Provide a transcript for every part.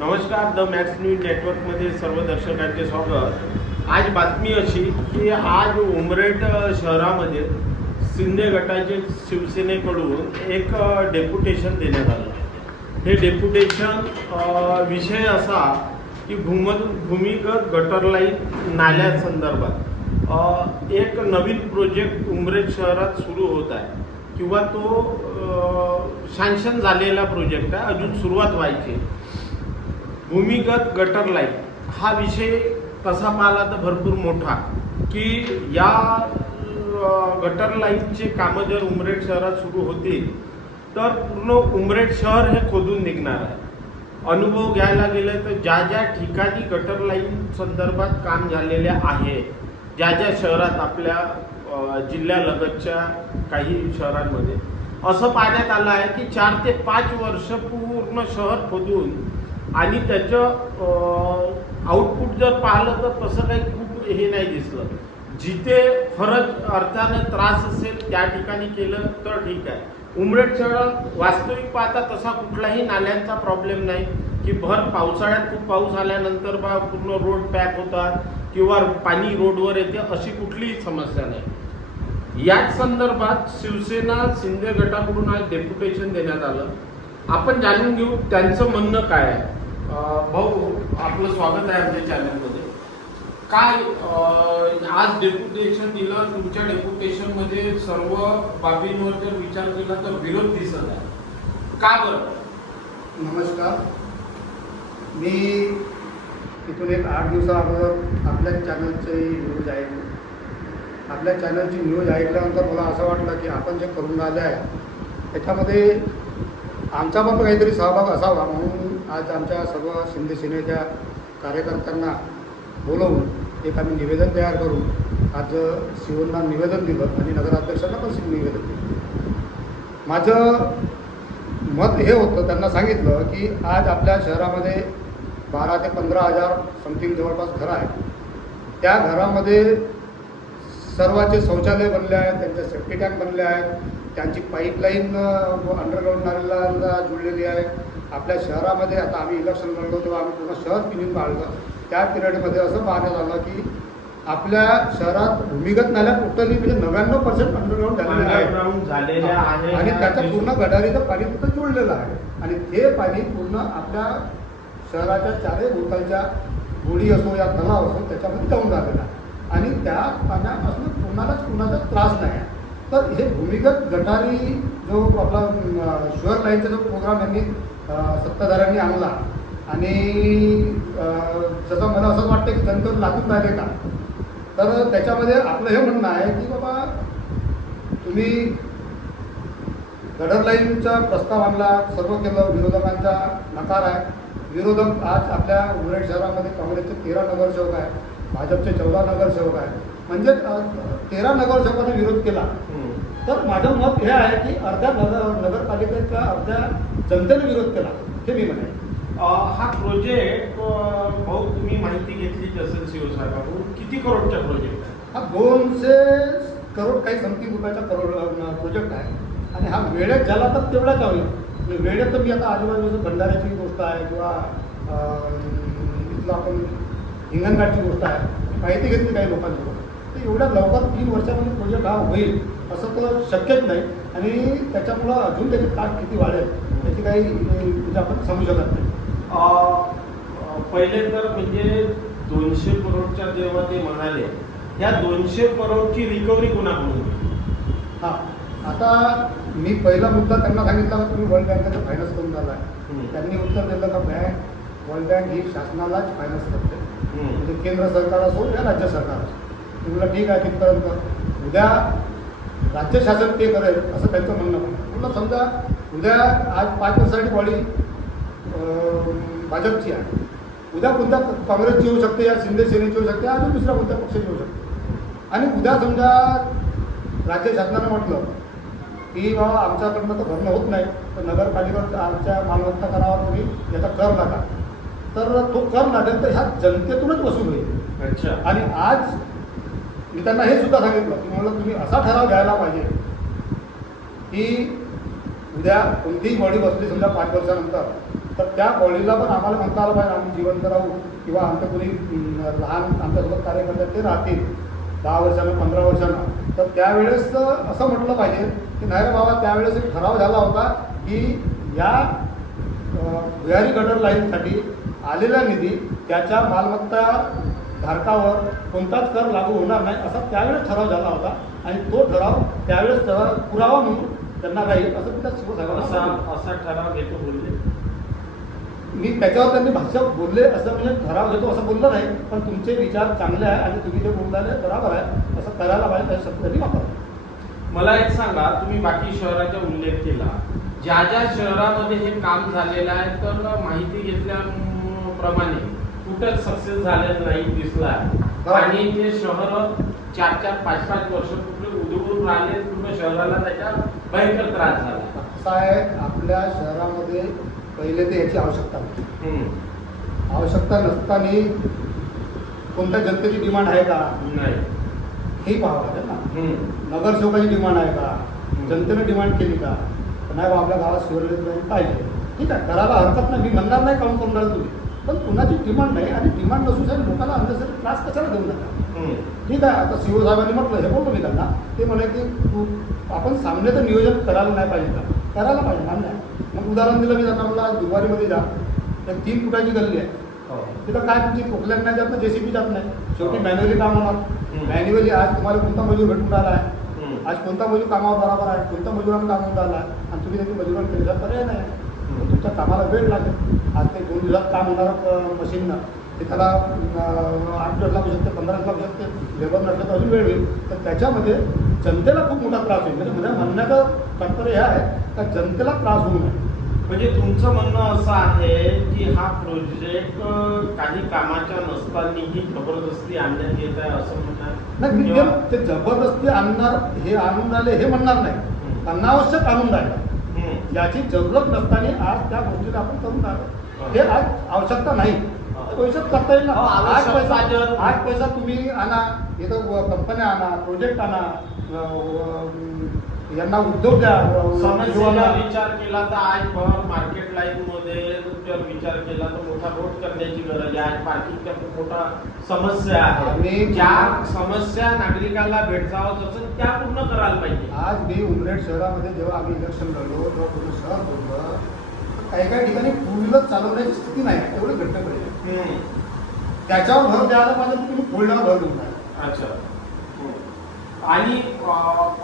नमस्कार, the max news नेटवर्कमध्ये सर्व दर्शकांचे स्वागत। आज बातमी अशी की आज उमरेड शहरामध्ये शिंदे गटाचे शिवसेनेकडून एक डेप्युटेशन देण्यात आलं। हे डेप्युटेशन विषय असा की भूमिगत गटर लाईन नाल्यासंदर्भात एक नवीन प्रोजेक्ट उमरेड शहरात सुरू होत आहे किंवा तो सँक्शन झालेला प्रोजेक्ट आहे, अजून सुरुवात व्हायची। भूमिगत गटर लाईन हा विषय तसा पाहिला तर भरपूर मोठा की या गटर लाईनचे कामं जर उमरेड शहरात सुरू होतील तर पूर्ण उमरेड शहर हे खोदून निघणार आहे। अनुभव घ्यायला गेलं तर ज्या ज्या ठिकाणी गटर लाईन संदर्भात काम झालेले आहे, ज्या ज्या शहरात आपल्या जिल्ह्यालगतच्या काही शहरांमध्ये असं पाहण्यात आलं आहे की 4 ते 5 वर्ष पूर्ण शहर खोदून आणि त्याचं आउटपुट जर पाहिलं तर तसं काही खूप हे नाही दिसलं। जिथे खरंच अर्थानं त्रास असेल त्या ठिकाणी केलं तर ठीक आहे। उमरेड शहरात वास्तविक पाहता तसा कुठलाही नाल्यांचा प्रॉब्लेम नाही की भर पावसाळ्यात खूप पाऊस आल्यानंतर पूर्ण रोड पॅक होतात किंवा पाणी रोडवर येते, अशी कुठलीही समस्या नाही। याच संदर्भात शिवसेना शिंदे गटाकडून आज डेप्युटेशन देण्यात आलं। आपण जाणून घेऊ त्यांचं म्हणणं काय आहे। भाऊ, आपलं स्वागत आहे आमच्या चॅनलमध्ये। काय आज डेप्युटेशन दिलं, तुमच्या डेप्युटेशनमध्ये सर्व बाबींवर जर विचार केला तर विरोध दिसत आहे, का बरं? नमस्कार, मी इथून एक 8 दिवसाअगोदर आपल्या चॅनलची न्यूज ऐकली। आपल्या चॅनलची न्यूज ऐकल्यानंतर मला असं वाटलं की आपण जे करून राहिले आहे त्याच्यामध्ये आमचा पण काहीतरी सहभाग असावा, म्हणून आज आमच्या सर्व शिंदे सेनेच्या कार्यकर्त्यांना बोलवून एक आम्ही निवेदन तयार करून आज शिवना निवेदन दिलं आणि नगराध्यक्षांना पण निवेदन दिलं। माझं मत हे होतं, त्यांना सांगितलं की आज आपल्या शहरामध्ये 12 ते 15 हजार समथिंग जवळपास घरं आहेत। त्या घरामध्ये सर्वांचे शौचालय बनले आहेत, त्यांचे सेफ्टी टँक बनले आहेत, त्यांची पाईपलाईन अंडरग्राऊंड नाल्याला जुळलेली आहे। आपल्या शहरामध्ये आता आम्ही इलेक्शन लढलो तेव्हा आम्ही पूर्ण शहर फिरून काढलं। त्या पिरियडमध्ये असं पाहण्यात आलं की आपल्या शहरात भूमिगत नाल्या टोटली म्हणजे 99% अंडरग्राऊंड झालेल्या आहेत आणि त्याचं पूर्ण गटारीचं पाणी तिथं जुळलेलं आहे आणि ते पाणी पूर्ण आपल्या शहराच्या चारही भोवतालच्या होडी असो या तलाव असो त्याच्यामध्ये जाऊन राहिलेला आहे आणि त्या पाण्यापासून कुणाचा त्रास नाही आहे। तर हे भूमिगत गटारी जो आपला शुअर लाईनचा जो प्रोग्राम यांनी सत्ताधाऱ्यांनी आणला आणि जसं मला असं वाटतं की जनतेवर लागून राहिले का, तर त्याच्यामध्ये आपलं हे म्हणणं आहे की बाबा तुम्ही गटर लाईनचा प्रस्ताव आणला, सर्व केलं, विरोधकांचा नकार आहे। विरोधक आज आपल्या उमरेड शहरामध्ये काँग्रेसचे 13 नगरसेवक आहे, भाजपचे 14 नगरसेवक आहे, म्हणजे 13 नगरसेवकांनी विरोध केला। तर माझं मत हे आहे की अर्ध्या नगरपालिकेच्या अर्ध्या जनतेने विरोध केला, हे मी म्हणेन। हा प्रोजेक्ट भाऊ तुम्ही माहिती घेतलीच असेल शिवसाहेबांकडून, किती करोडचा प्रोजेक्ट आहे? हा 200 करोड काही समथिंग रुपयाचा प्रोजेक्ट आहे आणि हा वेळेत झाला तर तेवढाच होईल। वेळेत तर मी आता आजूबाजूचं भंडाऱ्याची गोष्ट आहे किंवा इथलं आपण हिंगणघाटची गोष्ट आहे, माहिती घेतली काही लोकांसोबत, तर एवढ्या लवकर 3 वर्षामध्ये प्रोजेक्ट हा होईल असं तर शक्यच नाही आणि त्याच्यामुळं अजून त्याची काट किती वाढेल त्याची काही म्हणजे आपण समजू शकत नाही। पहिले तर म्हणजे 200 करोडच्या जेव्हा ते म्हणाले, या 200 करोडची रिकव्हरी कोणाकडून? हां, आता मी पहिला मुद्दा त्यांना सांगितला की तुम्ही वर्ल्ड बँकेचा फायनान्स करून झाला आहे। त्यांनी उत्तर दिलं का वर्ल्ड बँक ही शासनालाच फायनान्स करते, म्हणजे केंद्र सरकार असो या राज्य सरकार असो। तुम्हाला ठीक आहे तिथपर्यंत, उद्या राज्य शासन ते करेल असं त्यांचं म्हणणं आहे। तुला समजा उद्या आज 5 वर्षाची बॉडी भाजपची आहे, उद्या कोणत्या काँग्रेसची होऊ शकते या शिंदे सेनेची होऊ शकते, अजून दुसऱ्या कोणत्या पक्षाची होऊ शकते आणि उद्या समजा राज्य शासनानं म्हटलं की बाबा आमच्याकडनं तर भरणं होत नाही तर नगरपालिकेवर आमच्या मालमत्ता करावर तुम्ही याचा कर लागा, तर तो कर लागेल तर ह्या जनतेतूनच वसूल होईल। अच्छा, आणि आज मी त्यांना हे सुद्धा सांगितलं की मला तुम्ही असा ठराव घ्यायला पाहिजे की उद्या कोणतीही बॉडी बसली समजा 5 वर्षानंतर तर त्या बॉडीला पण आम्हाला म्हणता आलं पाहिजे आम्ही जिवंत राहू किंवा आमच्या कोणी लहान आमच्यासोबत कार्यकर्ते ते राहतील 10 वर्षानं 15 वर्षानं, तर त्यावेळेस असं म्हटलं पाहिजे की नाही रे बाबा, त्यावेळेस एक ठराव झाला होता की या भुयारी गटर लाईनसाठी आलेला निधी त्याच्या मालमत्ता धारकावर कोणताच कर लागू होणार नाही असा त्यावेळेस ठराव झाला होता आणि तो ठराव त्यावेळेस पुरावा म्हणून त्यांना राहील असं त्या शिवसाहेबांना असा ठराव घेतो बोलले. मी त्याच्यावर त्यांनी भाष्य बोलले असं म्हणजे ठराव घेतो असं बोललं नाही, पण तुमचे विचार चांगले आहे आणि तुम्ही जे बोलताय बरोबर आहे असं करायला पाहिजे त्या शब्द त्यांनी वापरला. मला एक सांगा, तुम्ही बाकी शहराचा उल्लेख केला, ज्या ज्या शहरामध्ये हे काम झालेलं आहे तर माहिती घेतल्याप्रमाणे कुठंच सक्सेस झालेलं नाही दिसलं आहे आणि ते शहर 4-4, 5-5 वर्ष कुठे उधळून राहिले, पूर्ण शहराला त्याचा भयंकर त्रास झाला. असं आहे आपल्या शहरामध्ये पहिले तर याची आवश्यकता नाही. आवश्यकता नसताना कोणत्या जनतेची डिमांड आहे का नाही हे पाहावं लागेल ना. नगरसेवकाची डिमांड आहे का, जनतेने डिमांड केली का, नाही बा आपल्या गावात सिव्हिल पाहिजे, ठीक आहे करायला हरकत नाही, मी म्हणणार नाही काम करून राहिलं तुम्ही, पण कुणाची डिमांड नाही आणि डिमांड नसून साहेब लोकांना अंधश्रद्धा त्रास कशाला देऊ नका. ठीक आहे, आता सीओ साहेबांनी म्हटलं हे बोलतो मी त्यांना, ते म्हणे की आपण सामन्याचं नियोजन करायला नाही पाहिजे का, करायला पाहिजे मान्य आहे. मग उदाहरण दिलं मी जाता मला दुपारीमध्ये जा, तर 3 फुटाची गल्ली आहे, तिथं काय तुमची कोकल्यात नाही जात ना, JCB जात नाही, शेवटी मॅन्युअली काम होणार. मॅन्युअली आज तुम्हाला कोणता मजूर भेटून राहिला आहे, आज कोणता मजूर कामावर बरोबर आहे, कोणत्या मजुरानं काम होऊन राहिला आहे आणि तुम्ही त्याची मजुरांना केल्याचा पर्याय नाही. तुमच्या कामाला वेळ लागेल. आज ते 2 दिवसात काम होणारं मशीननं ते त्याला 8 दिवस लागू शकते, 15 दिवस लागू शकते, लेबर नसलं तर अजून वेळ होईल. तर त्याच्यामध्ये जनतेला खूप मोठा त्रास होईल. म्हणजे माझ्या म्हणण्याचं तात्पर्य हे आहे का जनतेला त्रास होऊ नये. म्हणजे तुमचं म्हणणं असं आहे की हा प्रोजेक्ट काही कामाच्या नसतानाही जबरदस्ती आणण्यात येत आहे असं म्हणणार नाही. मी ते जबरदस्ती आणणार हे आणून राहिले हे म्हणणार नाही, अनावश्यक आणून राहिलं याची जरूरत नसताना आज त्या गोष्टीला आपण करून राहिलो. हे आज आवश्यकता नाही, भविष्यात करता येईल ना. आज पैसा तुम्ही आणा, इथं कंपन्या आणा, प्रोजेक्ट आणा, यांना उद्योग द्या. समस्येचा विचार केला तर आज भर मार्केट लाईन मध्ये जर विचार केला तर मोठा रोड करण्याची गरज आहे. आज पार्किंगच्या खूप मोठा समस्या आहे. ज्या समस्या नागरिकाला भेडसावत असेल त्या पूर्ण करायला पाहिजे. आज मी उमरेड शहरामध्ये जेव्हा आम्ही इलेक्शन लढलो तेव्हा पूर्ण शहर बोललं, काही ठिकाणी 2 व्हीलर चालवण्याची स्थिती नाही, एवढे घट्ट पडले. त्याच्यावर भर द्यायला पाहिजे, तुम्ही बोलण्यावर भर देऊन राहिला. अच्छा. आणि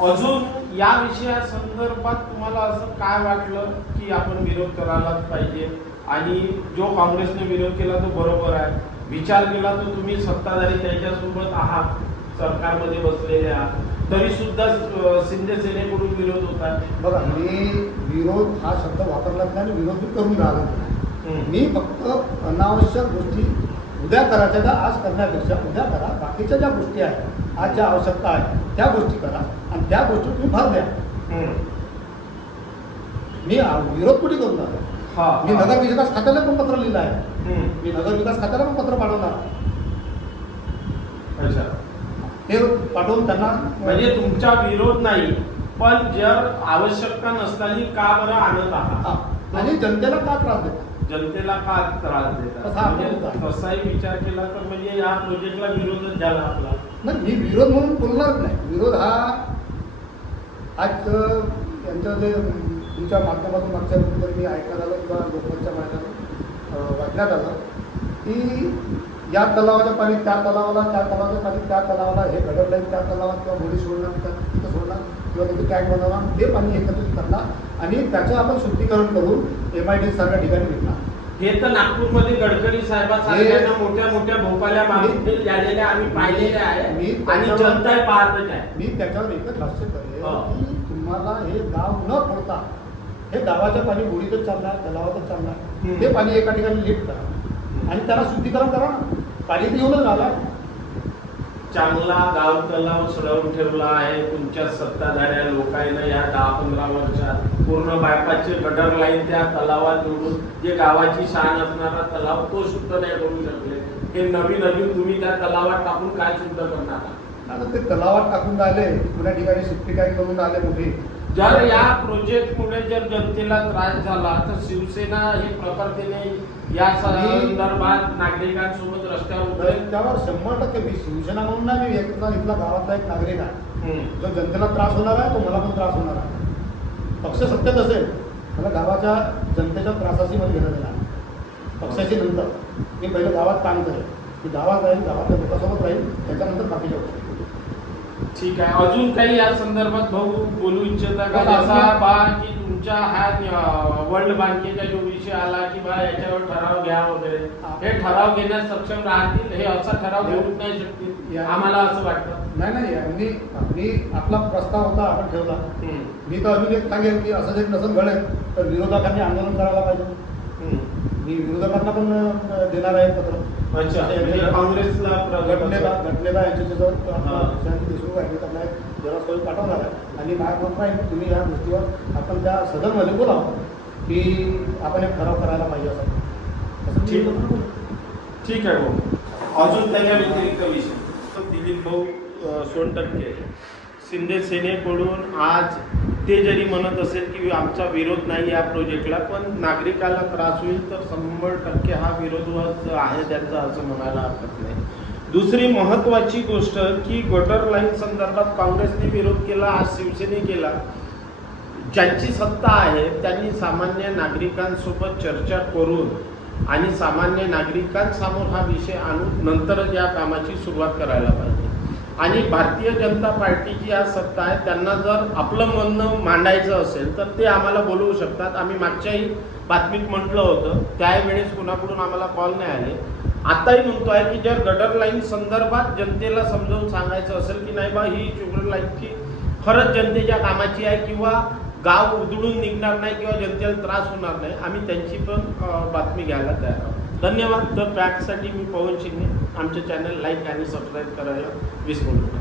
अजून या विषयासंदर्भात तुम्हाला असं काय वाटलं की आपण विरोध करायलाच पाहिजे आणि जो काँग्रेसने विरोध केला तो बरोबर आहे, विचार केला तर तुम्ही सत्ताधारी त्याच्यासोबत आहात, सरकारमध्ये बसलेले आहात, तरी सुद्धा शिंदे सेनेकडून विरोध होत आहे. बघा, मी विरोध हा शब्द वापरलाच नाही आणि विरोध करून राहिला नाही. मी फक्त अनावश्यक गोष्टी उद्या करायच्या त्या आज करण्यापेक्षा उद्या करा. बाकीच्या ज्या गोष्टी आहेत, आज ज्या आवश्यकता आहे त्या गोष्टी करा आणि त्या गोष्टी तुम्ही भर द्या. मी विरोध कुठे करून राहिलो. मी नगर विकास खात्याला पण पत्र लिहिलं आहे. मी नगर विकास खात्याला पण पत्र पाठवणार. अच्छा. ते पाठवून त्यांना म्हणजे तुमचा विरोध नाही, पण जर आवश्यकता नसताना का बरं आणत आहात आणि जनतेला का त्रास देतात, जनतेला का त्रास देतात, तसाही विचार केला तर म्हणजे या प्रोजेक्टला विरोधच झाला आपला. नाही, मी विरोध म्हणून बोलणार नाही. विरोध हा आज यांचं जे तुमच्या माध्यमातून मागच्या वेळी मी ऐकण्यात आलं किंवा लोकांच्या माध्यमातून वाचण्यात आलं की या तलावाच्या पाणी त्या तलावाला, त्या तलावाच्या पाणी त्या तलावाला, हे गडर लाईन त्या तलावात किंवा बोली सोडणार तिथं सोडणार किंवा तिथे टँक बनवणार, ते पाणी एकत्रित करणार आणि त्याचं आपण शुद्धीकरण करून MID सारख्या ठिकाणी विकणार. हे तर नागपूरमध्ये गडकरी साहेबांना मोठ्या मोठ्या भोपाल्या बाबतीत झालेल्या आम्ही पाहिलेल्या आहे आणि जनता पाहतच आहे. मी त्याच्यावर एकच भाष्य करेन की तुम्हाला हे गाव न फोडता हे गावाच्या पाणी बोडीतच चालणार, तलावातच चालणार, ते पाणी एका ठिकाणी लिफ्ट करा आणि त्याला शुद्धीकरण करा ना. पाणी तर येऊनच राहिला. चांगला गाव तलाव सडवून ठेवला आहे तुमच्या सत्ताधाऱ्या लोकांना या 10-15 वर्षात. पूर्ण बायपासचे गटर लाईन त्या तलावात जोडून जे गावाची शान असणारा तलाव तो शुद्ध नाही करू शकले. हे नवीन तुम्ही त्या तलावात टाकून काय शुद्ध करणार? आता ते तलावात टाकून राहिले, पुण्या ठिकाणी सिफ्टी टँक करून राहिले मोठी, जर या प्रोजेक्टमुळे जर जनतेला त्रास झाला तर शिवसेना हे प्रखरतेने या संदर्भात नागरिकांसोबत रस्त्यावर उतरेल. त्यावर 100% मी शिवसेना म्हणून नाही, मी इथला गावातला एक नागरिक आहे. हम्म. जो जनतेला त्रास होणार आहे तो मला पण त्रास होणार आहे. पक्ष सत्तेत असेल मला गावाच्या जनतेच्या त्रासाशी मला घेणं देणार. पक्षाची नंतर मी पहिलं गावात काम करेल, मी गावात राहील, गावातल्या लोकांसोबत राहील, त्याच्यानंतर बाकीच्या गोष्टी. ठीक आहे. अजून काही या संदर्भात भाऊ बोलू इच्छिता का? जसा बा की तुमच्या हा वर्ल्ड बँकेचा जो विषय आला की बा याच्यावर ठराव घ्या वगैरे, हे ठराव घेण्यास सक्षम राहतील, हे असा ठराव घेऊ नाही शकतील आम्हाला असं वाटतं. नाही यांनी आपला प्रस्ताव होता आपण ठेवला. मी तर अजून एक सांगेल की असं जर नसेल घडेल तर विरोधकांनी आंदोलन करायला पाहिजे. मी विरोधकांना पण देणार आहे पत्र. अच्छा, म्हणजे काँग्रेसला घटनेला यांच्याजवळ देशमुख आहे त्यांना जरा सोय पाठवणार आहे आणि माझ्या मत नाही तुम्ही या गोष्टीवर आपण त्या सदनमध्ये बोलावं की आपण एक ठराव करायला पाहिजे असं. ठीक आहे भाऊ. अजून त्याच्या व्यतिरिक्त विषय दिलीप भाऊ सोनटक्के शिंदे सेनेकडून आज ते जरी म्हणत असेल की आमचा विरोध नाही या प्रोजेक्टला, पण नागरिकाला त्रास होईल तर 100% हा विरोध आहे त्यांचा असं म्हणायला हरकत नाही. दुसरी महत्त्वाची गोष्ट की गटर लाईन संदर्भात काँग्रेसने विरोध केला, आज शिवसेने केला. ज्यांची सत्ता आहे त्यांनी सामान्य नागरिकांसोबत चर्चा करून आणि सामान्य नागरिकांसमोर हा विषय आणून नंतरच या कामाची सुरुवात करायला पाहिजे. आणि भारतीय जनता पार्टीची आज सत्ता आहे, त्यांना जर आपलं म्हणणं मांडायचं असेल तर ते आम्हाला बोलवू शकतात. आम्ही मागच्याही बातमीत म्हटलं होतं, त्यावेळेस कुणाकडून आम्हाला कॉल नाही आले. आताही म्हणतो आहे की जर गटर लाईन संदर्भात जनतेला समजावून सांगायचं असेल की नाही बा ही गटर लाईनची खरंच जनतेच्या कामाची आहे किंवा गाव उधळून निघणार नाही किंवा जनतेला त्रास होणार नाही, आम्ही त्यांची पण बातमी घ्यायला तयार आहोत. धन्यवाद. तर पॅकसाठी मी पवन शिंदे. आमचे चॅनल लाईक आणि सबस्क्राईब करायला विसरू नका.